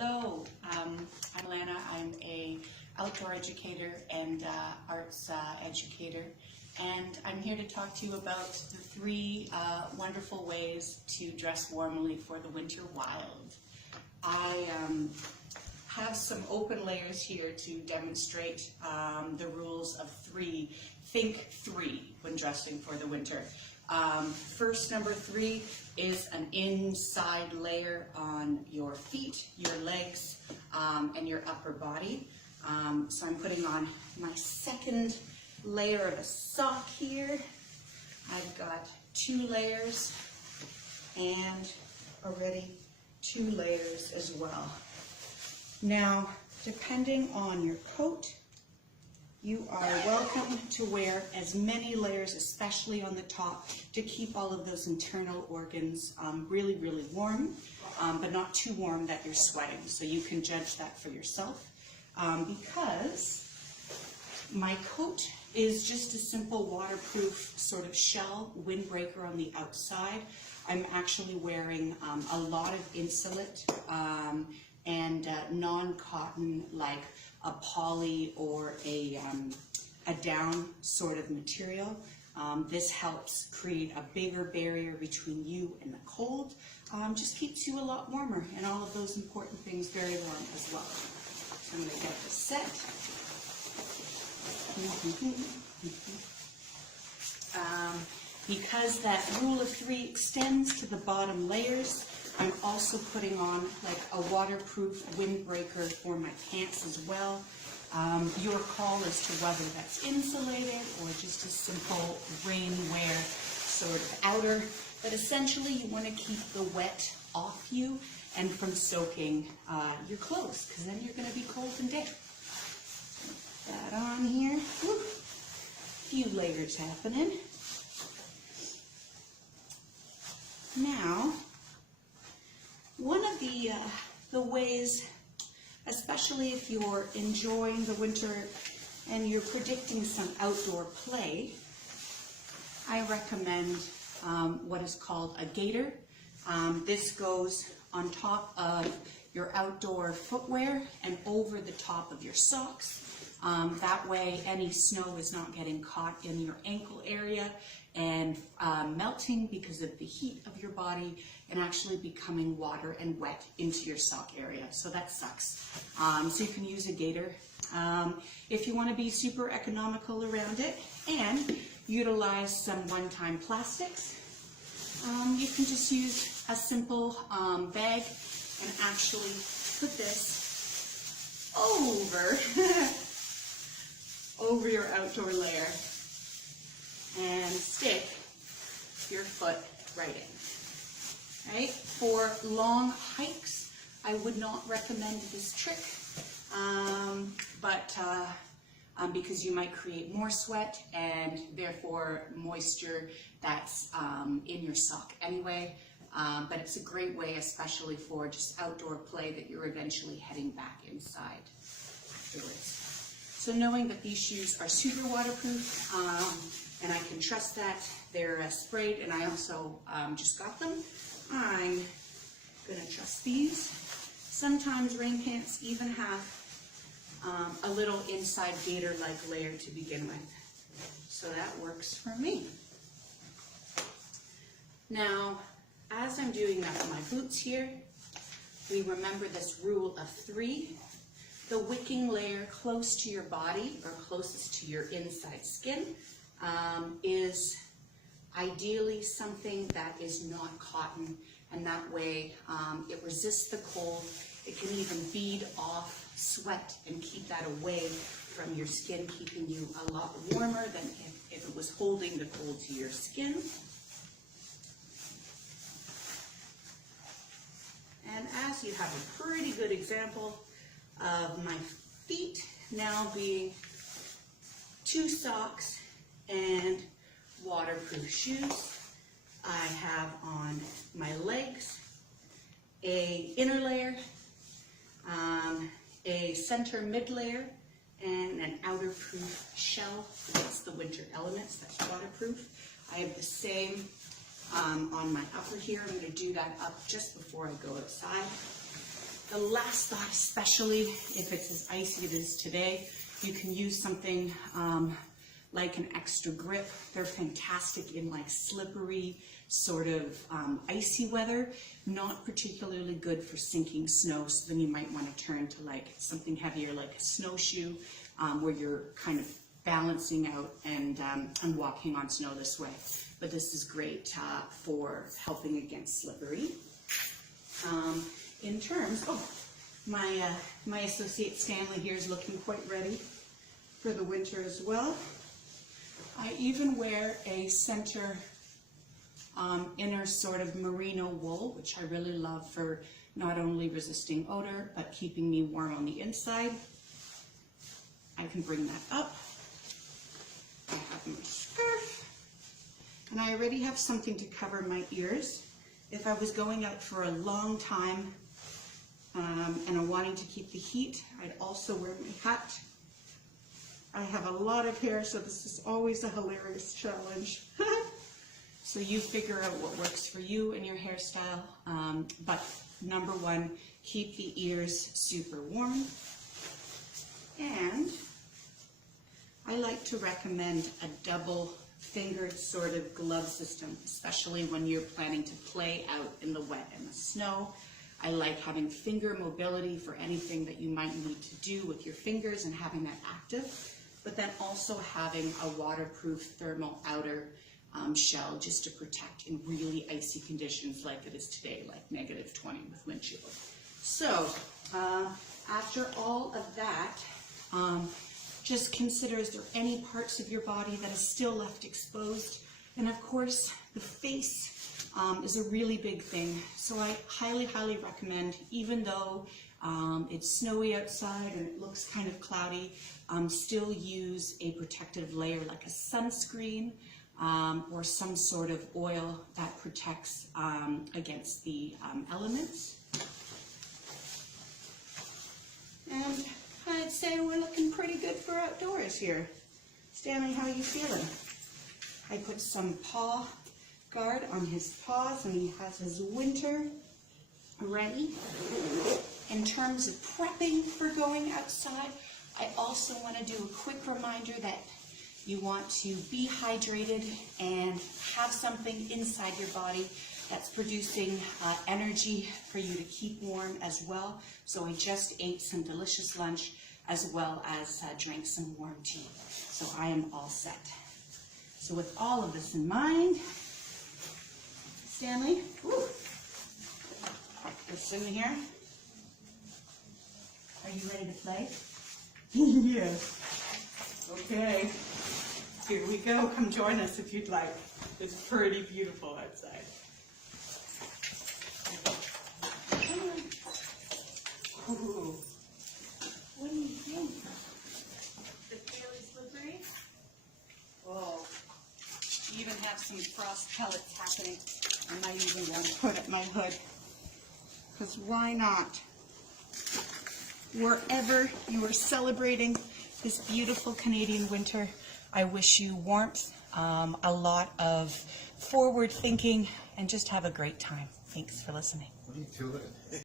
Hello, I'm Lana. I'm a outdoor educator and arts educator, and I'm here to talk to you about the three wonderful ways to dress warmly for the winter wild. I have some open layers here to demonstrate the rules of three. Think three when dressing for the winter. First, number three is an inside layer on your feet, your legs, and your upper body. So I'm putting on my second layer of a sock here. I've got 2 layers and already 2 layers as well. Now, depending on your coat, you are welcome to wear as many layers, especially on the top, to keep all of those internal organs really, really warm, but not too warm that you're sweating. So you can judge that for yourself. Because my coat is just a simple waterproof sort of shell windbreaker on the outside. I'm actually wearing a lot of insulate and non-cotton, like a poly or a down sort of material. This helps create a bigger barrier between you and the cold. Just keeps you a lot warmer, and all of those important things very warm as well. So I'm going to get this set. Because that rule of 3 extends to the bottom layers, I'm also putting on like a waterproof windbreaker for my pants as well. Your call as to whether that's insulated or just a simple rain wear sort of outer. But essentially you want to keep the wet off you and from soaking your clothes, because then you're going to be cold and damp. Put that on here. Woo. Few layers happening. Now, one of the ways, especially if you're enjoying the winter and you're predicting some outdoor play, I recommend what is called a gaiter. This goes on top of your outdoor footwear and over the top of your socks. That way any snow is not getting caught in your ankle area and melting because of the heat of your body and actually becoming water and wet into your sock area. So that sucks. So you can use a gaiter. If you want to be super economical around it and utilize some one-time plastics, you can just use a simple bag and actually put this over over your outdoor layer and stick your foot right in. Right? For long hikes, I would not recommend this trick, because you might create more sweat and therefore moisture that's in your sock anyway. But it's a great way, especially for just outdoor play, that you're eventually heading back inside afterwards. So knowing that these shoes are super waterproof, and I can trust that they're sprayed, and I also just got them, I'm going to trust these. Sometimes rain pants even have a little inside gaiter-like layer to begin with. So that works for me. Now, as I'm doing that with my boots here, we remember this rule of 3. The wicking layer close to your body, or closest to your inside skin, is ideally something that is not cotton, and that way it resists the cold. It can even bead off sweat and keep that away from your skin, keeping you a lot warmer than if it was holding the cold to your skin. And as you have a pretty good example of my feet now being 2 socks and waterproof shoes, I have on my legs a inner layer, a center mid layer, and an outerproof shell. That's the winter elements, that's waterproof. I have the same on my upper here. I'm going to do that up just before I go outside. The last thought, especially if it's as icy as it is today, you can use something like an extra grip. They're fantastic in like slippery, sort of icy weather, not particularly good for sinking snow, so then you might want to turn to like something heavier like a snowshoe, where you're kind of balancing out and walking on snow this way. But this is great for helping against slippery. In terms, my associate Stanley here is looking quite ready for the winter as well. I even wear a center inner sort of merino wool, which I really love for not only resisting odor, but keeping me warm on the inside. I can bring that up. I have my scarf, and I already have something to cover my ears. If I was going out for a long time and I'm wanting to keep the heat, I'd also wear my hat. I have a lot of hair, so this is always a hilarious challenge. So you figure out what works for you and your hairstyle. But number one, keep the ears super warm. And I like to recommend a double fingered sort of glove system, especially when you're planning to play out in the wet and the snow. I like having finger mobility for anything that you might need to do with your fingers and having that active, but then also having a waterproof thermal outer shell just to protect in really icy conditions like it is today, like -20 with wind chill. So after all of that, just consider, is there any parts of your body that is still left exposed? And of course, the face is a really big thing. So I highly, highly recommend, even though it's snowy outside and it looks kind of cloudy, still use a protective layer like a sunscreen or some sort of oil that protects against the elements. And I'd say we're looking pretty good for outdoors here. Stanley, how are you feeling? I put some paw guard on his paws, and he has his winter ready. In terms of prepping for going outside, I also want to do a quick reminder that you want to be hydrated and have something inside your body that's producing energy for you to keep warm as well. So I just ate some delicious lunch as well as drank some warm tea. So I am all set. So with all of this in mind, Stanley, listen here. Are you ready to play? Yes. Okay. Here we go. Come join us if you'd like. It's pretty beautiful outside. Ooh. What do you think? Is it fairly slippery? Oh. You even have some frost pellets happening. I might even want to put up my hood. Because why not? Wherever you are celebrating this beautiful Canadian winter, I wish you warmth, a lot of forward thinking, and just have a great time. Thanks for listening. What are you doing?